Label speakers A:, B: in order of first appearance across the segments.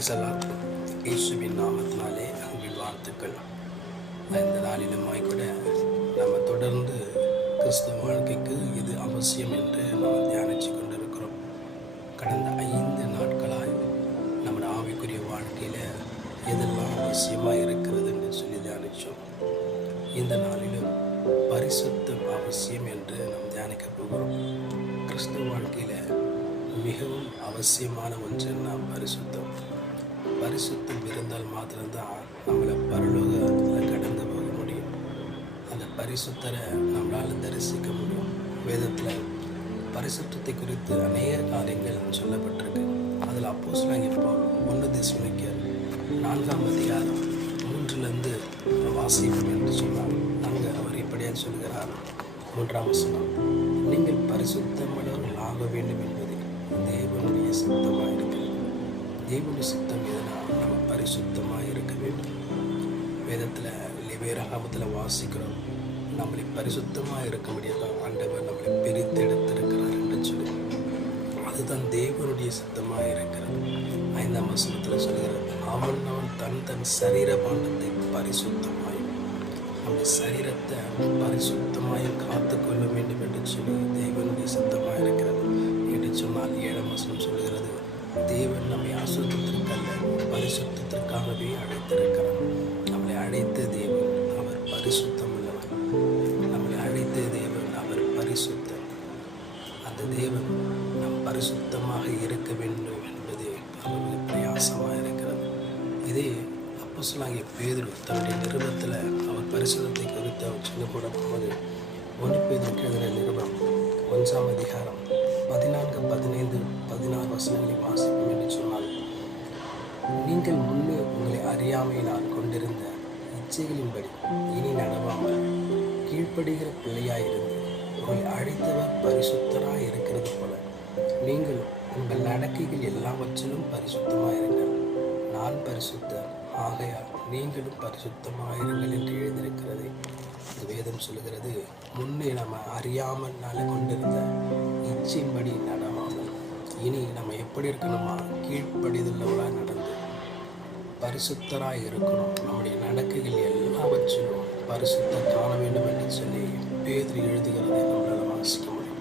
A: பிரைசலால் இயேசுவின் நாமத்தினாலே அன்பின் வாழ்த்துக்கள். இந்த நாளிலுமாய் கூட நம்ம தொடர்ந்து கிறிஸ்துவ வாழ்க்கைக்கு இது அவசியம் என்று நாம் தியானித்து கொண்டிருக்கிறோம். கடந்த ஐந்து நாட்களாய் நம்ம ஆவிக்குரிய வாழ்க்கையில் எதெல்லாம் அவசியமாக இருக்கிறது என்று சொல்லி தியானித்தோம் இந்த நாளிலும் பரிசுத்தம் அவசியம் என்று நாம் தியானிக்க போகிறோம். கிறிஸ்துவ வாழ்க்கையில் மிகவும் அவசியமான ஒன்று நாம் பரிசுத்தம். பரிசுத்தம் இருந்தால் மாத்திரம்தான் நம்மளை பரலோகத்தில் கடந்து போக முடியும். அந்த பரிசுத்தரை நம்மளால் தரிசிக்க முடியும். வேதத்தில் பரிசுத்தத்தை குறித்து அநேக காரியங்கள் சொல்லப்பட்டிருக்கு. அதில் அப்போஸ் இப்போ ஒன்று தேசமிக்கர் நான்காம் அதிகாரம் மூன்றுலேருந்து வாசிப்போம் என்று சொன்னார். அங்கே அவர் இப்படியாக சொல்கிறார். மூன்றாம் வசனம் நீங்கள் பரிசுத்தமானவர்கள் ஆக வேண்டும் என்பது தேவனுடைய சித்தமாக இருக்கிறது தேவனுடைய சித்தம் எதுனா நம்ம பரிசுத்தமாக இருக்க வேண்டும்? வேதத்தில் லிவேரகாமத்தில் வாசிக்கிறோம். நம்மளை பரிசுத்தமாக இருக்க முடியாதான் ஆண்டவர் நம்மளை பிரித்தெடுத்திருக்கிறார் என்று சொல்லி. அதுதான் தேவனுடைய சித்தமாக இருக்கிறது. ஐந்தாம் வசனத்தில் சொல்கிறது அவன் அவன் தன் தன் சரீர பாண்டத்தை பரிசுத்தமாய் நம்முடைய சரீரத்தை பரிசுத்தமாய் காத்துக்கொள்ள வேண்டும் என்று சொல்லி தேவனுடைய சித்தமாக இருக்கிறது. பரிசுத்தம் உள்ளவர் நம்மை அழைத்த தேவன் அவர் பரிசுத்தம் அந்த தேவன் நம் பரிசுத்தமாக இருக்க வேண்டும் என்பது அவருக்கு பிரயாசமாக இருக்கிறது. இதே அப்போ சொல்லாங்க பேதுரு தன்னுடைய நிருபத்தில் அவர் பரிசுத்தத்தை குறித்து அவர் சொல்லப்படும் போது ஒன்று பேதற்கு எழுதின நிருபம் ஒன்றாம் அதிகாரம் பதினான்கு பதினைந்து பதினாறு வசனங்களை வாசிப்போம் என்று சொன்னால் நீங்கள் முன்னே உங்களை அறியாமையினால் கொண்டிருந்த இச்சைகளின்படி இனி நடவாமல் கீழ்ப்படுகிற பிள்ளையாயிருந்து உங்களை அழைத்தவர் பரிசுத்தராய் இருக்கிறது போல நீங்கள் உங்கள் நடக்கைகள் எல்லாவற்றிலும் பரிசுத்தமாயிருங்கள். நான் பரிசுத்தர். ஆகையால் நீங்களும் பரிசுத்தமாயிருங்கள் என்று எழுதியிருக்கிறது. இந்த வேதம் சொல்கிறது முன்னே நம்ம அறியாமல் அறியாமல்னால கொண்டிருந்த இச்சையின்படி நடவாமல் இனி நம்ம எப்படி இருக்கணுமா? கீழ்ப்படிதுள்ளவளாக நடந்து பரிசுத்தராக இருக்கணும் நம்முடைய நடக்கைகள் எல்லாவற்றிலும் பரிசுத்தம் காண வேண்டும் என்று சொல்லி பேதிரி எழுதுகிறதை நம்மளால் வாசிக்க முடியும்.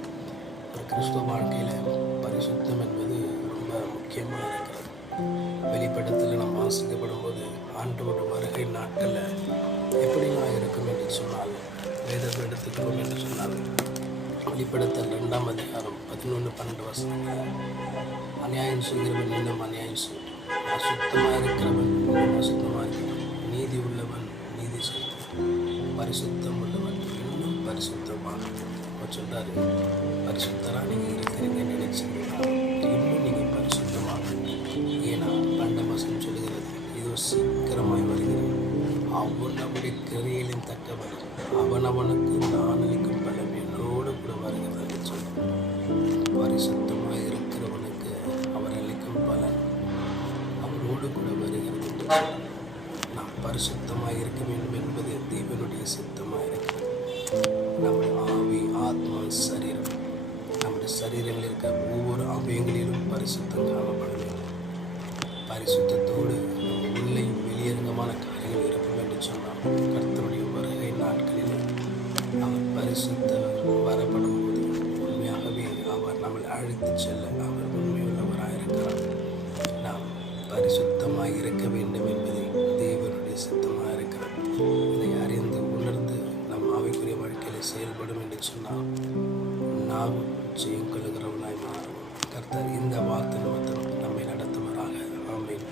A: ஒரு கிறிஸ்துவ வாழ்க்கையில் பரிசுத்தம் என்பது ரொம்ப முக்கியமாக இருக்கிறது. வெளிப்படத்தில் நாம் வாசிக்கப்படும் போது ஆண்டோட வருகை நாட்களில் எப்படிலாம் இருக்கும் என்று சொன்னால் வேதத்தை எடுத்துக்கிறோம் என்று சொன்னால் வெளிப்படத்தில் ரெண்டாம் அதிகாரம் பதினொன்று பன்னெண்டு வசனங்கள். அநியாயம் செய்கிறவன் இன்னும் அநியாயம் செய்யும் அசுத்தமாக இருக்கிறவன் இன்னும் அசுத்தமாக இருக்கிறான் நீதி உள்ளவன் நீதி செய்யும் பரிசுத்தம் உள்ளவன் இன்னும் பரிசுத்தமாக அவர் சொல்றாரு பரிசுத்தராக நீங்கள் இருக்கிறீங்க நினைச்சீங்கன்னா இன்னும் நீங்கள் பரிசுத்தமாக ஏன்னா பண்டமாசம் சொல்லுகிறது இதோ சீக்கிரமாய் வருகிறது அவன் நம்முடைய கிரையிலின் தக்கவன். அவனுக்கு நான் அளிக்கும் பலம் என்னோடு கூட வருகிறது என்று பரிசுத்தம் நாம் பரிசுத்தமாக இருக்க வேண்டும் என்பது தேவனுடைய சித்தமாக இருக்கிறது நம்முடைய ஆவி ஆத்மா சரீரம். நம்முடைய சரீரங்களில் இருக்க ஒவ்வொரு அவயங்களிலும் பரிசுத்தம் காணப்பட வேண்டும். பரிசுத்தத்தோடு நம்ம வெளியங்கமான வெளியரங்கமான காரியங்கள் இருக்கும் என்று சொன்னால் கர்த்தருடைய வருகை நாட்களில் அவர் பரிசுத்த வர ஜெயம் கொள்ளுகிறவனாய் மாறும். கர்த்தர் இந்த வார்த்தை நம்மை நடத்துவாராக ஆமீன்.